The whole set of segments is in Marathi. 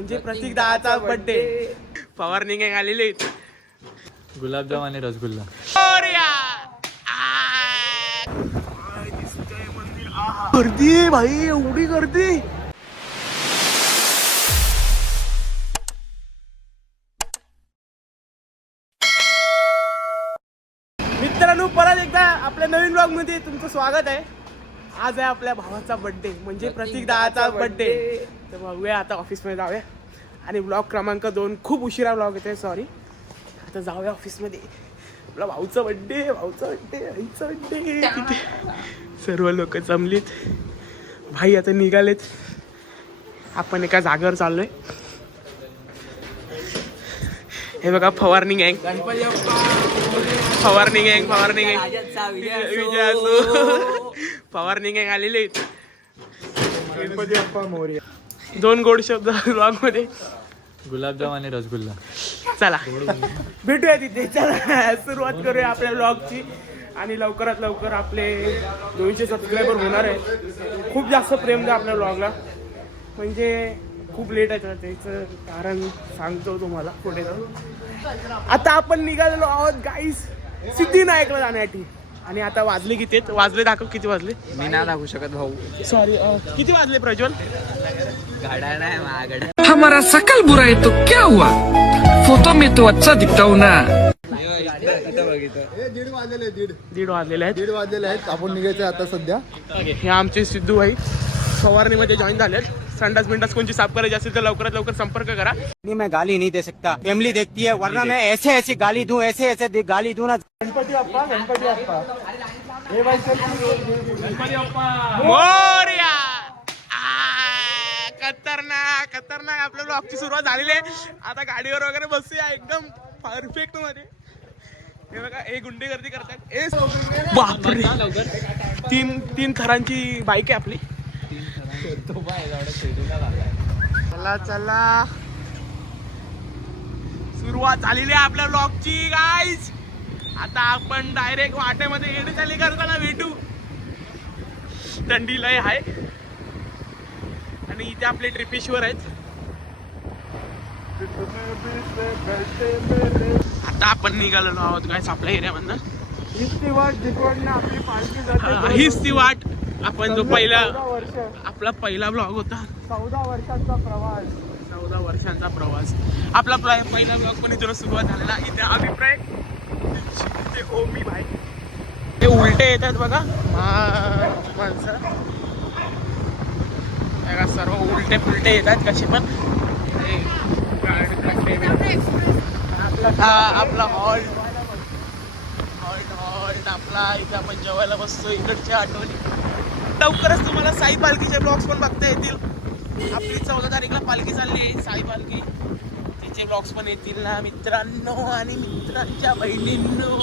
म्हणजे प्रतीक दादाचा बर्थडे. फवारणी काय आलेली गुलाबजाम आणि रसगुल्ला. गर्दी आहे भाई, एवढी गर्दी. मित्रांनो, परत एकदा आपल्या नवीन ब्लॉग मध्ये तुमचं स्वागत आहे. आज आहे आपल्या भावाचा बर्थडे, म्हणजे प्रतीक दादाचा बर्थडे. तर बघूया आता ऑफिसमध्ये जाऊया. आणि ब्लॉग क्रमांक 2 खूप उशिरा ब्लॉग येते, सॉरी. आता जाऊया ऑफिसमध्ये. आपला भाऊचा बर्थडे, भाऊचा बर्थडे, आईचा बर्थडे. सर्व लोक जमलीत. भाई आता निघालेत. आपण एका जागेवर चाललोय. हे बघा, फवारणी गँग, फवारणी गँग, फवारणी गँग, विजय असो, फवारणी गँग आलेले आहेत. गणपती बाप्पा मोरया. 2 गोड शब्द ब्लॉग मध्ये. गुलाबजाम आणि रसगुल्ला. चला भेटूया तिथे. चला सुरुवात करूया आपल्या ब्लॉगची. आणि लवकरात लवकर आपले 200 सबस्क्रायबर होणार आहे. खूप जास्त प्रेम द्या आपल्या ब्लॉगला. म्हणजे खूप लेट आहे, त्याचं कारण सांगतो तुम्हाला पुढे जाऊन. आता आपण निघालेलो आहोत गाईस सिद्धिविनायकला जाण्यासाठी. आणि आता वाजले किती आहेत? वाजले दाखव, किती वाजले? मी नाही दाखवू शकत भाऊ. सॉरी, किती वाजले प्रज्वल? गाड्या नाही महागड्या. हमारा सकल बुरा है तो क्या हुआ, फोटो में तो अच्छा दिखता हूँ ना. 1:30 वाजलेले आहेत. 1:30 वाजलेले आहेत. आपण निघायचं आता सध्या. हे आमचे सिद्धू भाई फवारणीमध्ये जॉईन झालेत. संडास बिंडास कोणची साफ करायची असेल तर लवकरात लवकर संपर्क करा. मैं गाली नहीं दे सकता, फैमिली देखती है, वरना मैं ऐसे ऐसे गाली दूं, ऐसे ऐसे गाली दूं ना. गणपती बाप्पा, गणपती बाप्पा. हे बाई गणपती बाप्पा मोरया. खतरनाक खतरनाक. आपल्या ब्लॉगची सुरुवात झालेली आहे. आता गाडीवर वगैरे बसूया एकदम परफेक्ट मध्ये. हे बघा, हे गुंडे गर्दी करतात. बापरे, तीन थरांची बाईक आहे आपली. चला चला, सुरुवात झालेली आहे आपल्या ब्लॉगची गाईज. आता आपण डायरेक्ट वाट्यामध्ये येणे चाली करताना भेटू. थंडी लय आहे. आणि इथे आपले ट्रिपेश्वर आहेत. आता आपण निघालेलो आहोत गाईज आपल्या एरियामधनं. हीच ती वाट जिथवरनं आपली पालखी जाते. हीच ती वाट. आपण जो पहिला आपला पहिला ब्लॉग होता, 14 वर्षांचा प्रवास. 14 वर्षांचा प्रवास. आपला पहिला ब्लॉग पण इथून सुरुवात झालेला. इथे अभिप्राय ते ओमी भाई, ते उलटे येतात बघा माणसं. सर्व उलटे फुलटे येतात कसे पण. आपला हॉल्ट आपला. इथे आपण जेवायला बसतो. इकडच्या आठवणी. लवकरच तुम्हाला साई पालखीचे ब्लॉग्स पण बघता येतील. आपली 14 तारीखला पालखी चालली आहे, साई पालखी. तिचे ब्लॉग्स पण येतील ना मित्रांनो आणि मित्रांच्या बहिणींनो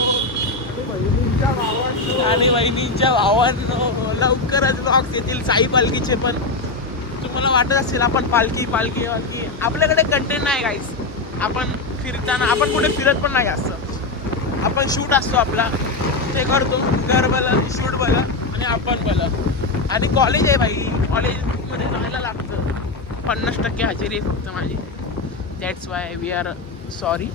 आणि बहिणींच्या भावांनो. लवकरच ब्लॉग्स येतील साई पालखीचे पण. तुम्हाला वाटत असेल आपण पालखी पालखी पालखी, आपल्याकडे कंटेंट नाही गाईस. आपण फिरताना आपण कुठे फिरत पण नाही असतं. आपण शूट असतो आपला, ते करतो. घर बला, शूट बला आणि आपण बला. आणि कॉलेज आहे भाई, कॉलेजमध्ये जायला लागतं. 50% हजेरी आहे फक्त माझी. That's why we are sorry.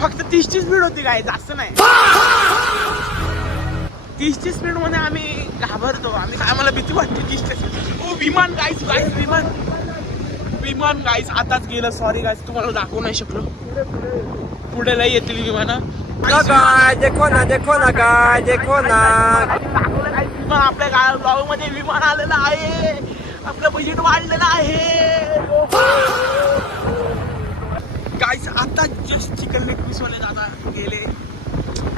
फक्त 30ची स्पीड होती काय, जास्त नाही. 30ची स्पीड मध्ये आम्ही घाबरतो. आम्हाला भीती वाटते 30च्या स्पीड. विमान गाईस, विमान विमान गाईस आताच गेलं. सॉरी गाईस, तुम्हाला दाखवू नाही शकलो. पुढे लई येतील विमानं. देखो ना, देखो ना गाय, देखो ना. विमान आपल्या गावामध्ये विमान आलेलं आहे. आपलं बजेट वाढलेलं आहे गाईस. आता जस्ट चिकन लेग पीस वाले दादा गेले,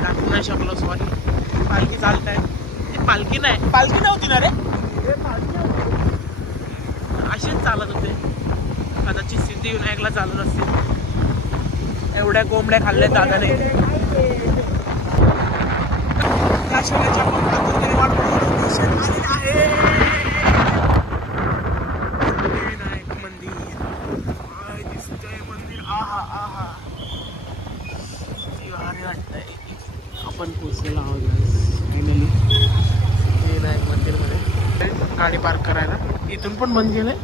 दाखवू नाही शकलो. सॉरी. पालखी चालत आहे. पालखी नाही, पालखी नव्हती ना रे. असेच चालत होते. कदाचित सिद्धिविनायकला चालत असतील. एवढ्या कोंबड्या खाल्ल्या दादाने. सिद्धिविनायक मंदिर दिसतंय. मंदिर आहा आहा. आपण पोचलेलो आहोत फायनली विनायक मंदिरमध्ये. गाडी पार्क करायला इथून पण बंद केलंय,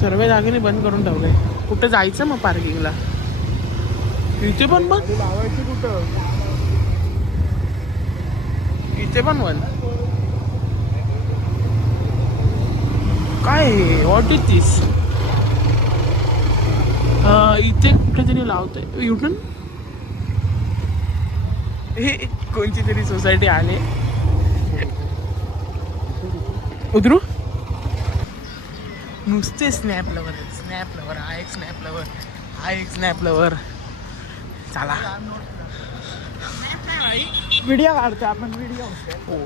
सर्व जागेने बंद करून ठेवलंय. कुठं जायचं मग पार्किंगला? इथे पण बंद, लावायची कुठं? इथे पण बंद. काय व्हॉट इज दिस? इथे कुठेतरी लावतोय युटर्न. हे कोणती तरी सोसायटी आले. उतरू. नुसते स्नॅप लवर, स्नॅप लवर, हा एक स्नॅप लवर, हा एक स्नॅप लवर. चला व्हिडिओ काढतो आपण, व्हिडिओ. हो,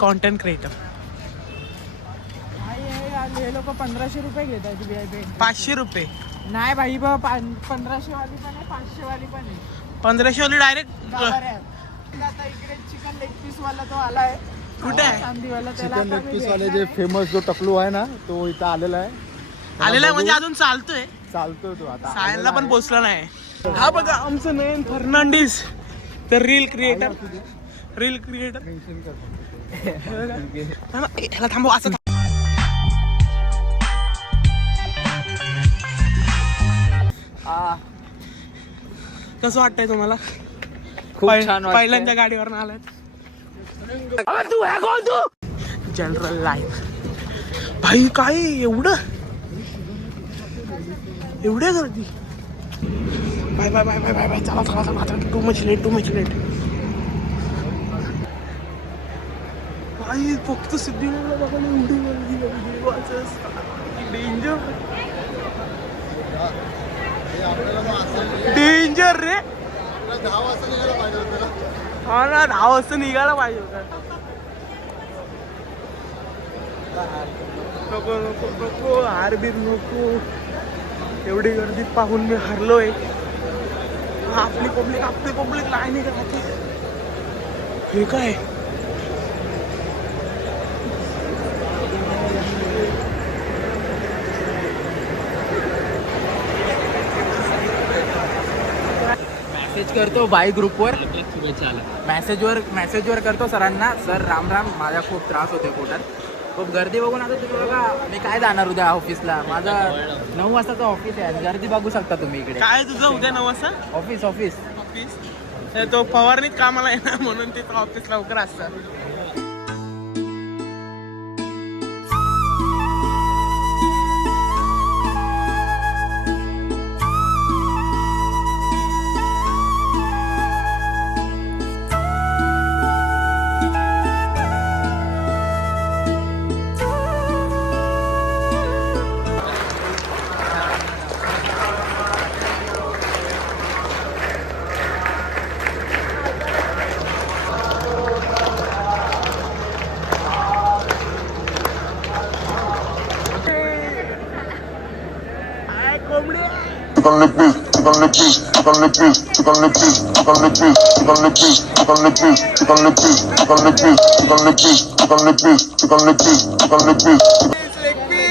कॉन्टेंट क्रिएटर. हे लोक 1500 रुपये घेतात VIP. 500 रुपये नाही भाई बा, 1500 वाली पण आहे, 500 वाली पण आहे. 1500 वाली डायरेक्ट. आता इकडे चिकन लेग पीस वाला तो आलाय. कुठे आहे? चांदीवाला त्याला चिकन आता लेग मी पीस वाले भेटणार जे फेमस जो टकलू आहे ना, तो इथं आलेला आहे. आलेला आहे म्हणजे अजून चालतोय, चालतोय तो आता. सायनला पण पोचला नाही. हा बघा आमचं Nayan Fernandes, the reel creator. Reel creator ह्याला थांबव असं. कसं वाटतंय तुम्हाला? खूप छान वाटतंय. पहिल्यांदा गाडीवर आलाय. जनरल लाईफ भाई, काय एवढं एवढ्या गर्दी. Bye bye bye bye bye bye. चला चला चला, too much late, too much late. भाई फक्त सिद्धिविनायकला बघायला एवढी गर्दी. डेंजर डेंजर रे. 10 वाजता निघायला पाहिजे होतं. हा ना, 10 वाजता निघायला पाहिजे होतं. नको नको नको, हारबीर नको. एवढी गर्दीत पाहून मी हरलोय. आपली पब्लिक लाईनीत राहते. हे काय? मेसेज करतो बाय ग्रुपवर, मेसेजवर करतो सरांना, सर राम राम, माझा खूप त्रास होतोय पोटात, खूप गर्दी बघून. आता तुम्ही बघा, मी काय जाणार उद्या ऑफिसला, माझा 9 वाजताचं ऑफिस आहे. गर्दी बघू शकता तुम्ही इकडे. काय तुझं उद्या 9 वाजता ऑफिस ऑफिस? तो फवारणीत कामाला आहे ना, म्हणून तिथं ऑफिस लवकर असतं. Chicken leg piece, chicken leg piece, chicken leg piece, chicken leg piece, chicken leg piece, chicken leg piece, chicken leg piece, chicken leg piece, chicken leg piece, chicken leg piece, chicken leg piece, chicken leg piece, chicken leg piece. Leg piece.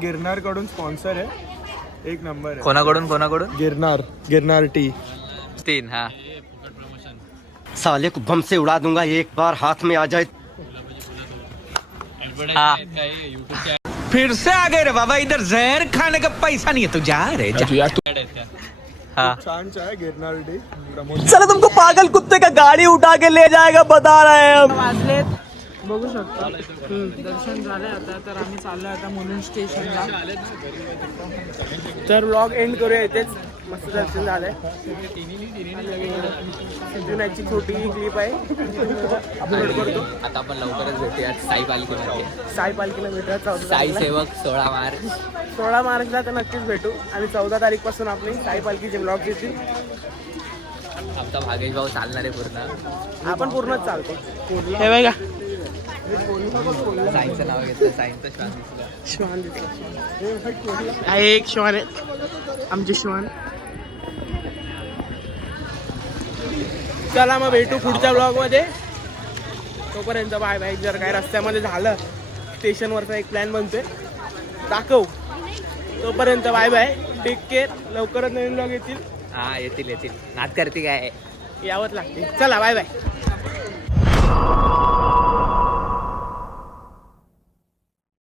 Girnar कडून स्पॉन्सर आहे, एक नंबर आहे. कोणाकडून गिरनार टी. 3. हा, साले को बम से उड़ा दूंगा एक बार हाथ में आ जाए. फिर से आ गए रे बाबा, इधर जहर खाने का पैसा नहीं है तो जा रे जा. खूप छानच आहे गिरनार डे प्रमोद. चला तुमको पागल कुत्ते का गाडी उठा के ले जाएगा बता रहे हैं हम. वाजलेत बघू शकतो. दर्शन झाले आता तर आम्ही चाललोय आता मुलुंड स्टेशनला. तर व्लॉग एंड करूया इथेच. मस्त दर्शन झालंय. सिद्धूनाथची छोटी क्लिप आहे अपलोड करतो. आता आपण लवकरच भेटूया साई पालखीमध्ये. साई पालखीला भेटूया साई सेवक 16 मार्च. 16 मार्चला तर नक्कीच भेटू. आणि 14 तारीखपासून आपली साई पालखीचे ब्लॉग येतील. आमचा भागेश भाऊ चालणार आहे पूर्ण. आपण पूर्णच चालतो. हे बघा साईंचं नाव घेतलं. साईंचं श्वान दिसला. श्वान दिसला. हा एक श्वान आहे आमचे श्वान. चला मग भेटू पुढच्या ब्लॉग मध्ये. तोपर्यंत बाय बाय. जर काय रस्त्यामध्ये झालं स्टेशनवरचा एक प्लॅन बनतोय दाखव. तोपर्यंत बाय बाय. Take care. लवकरच नवीन ब्लॉग येतील. हा येतील. नाद करते काय यावंच लागते. चला बाय बाय.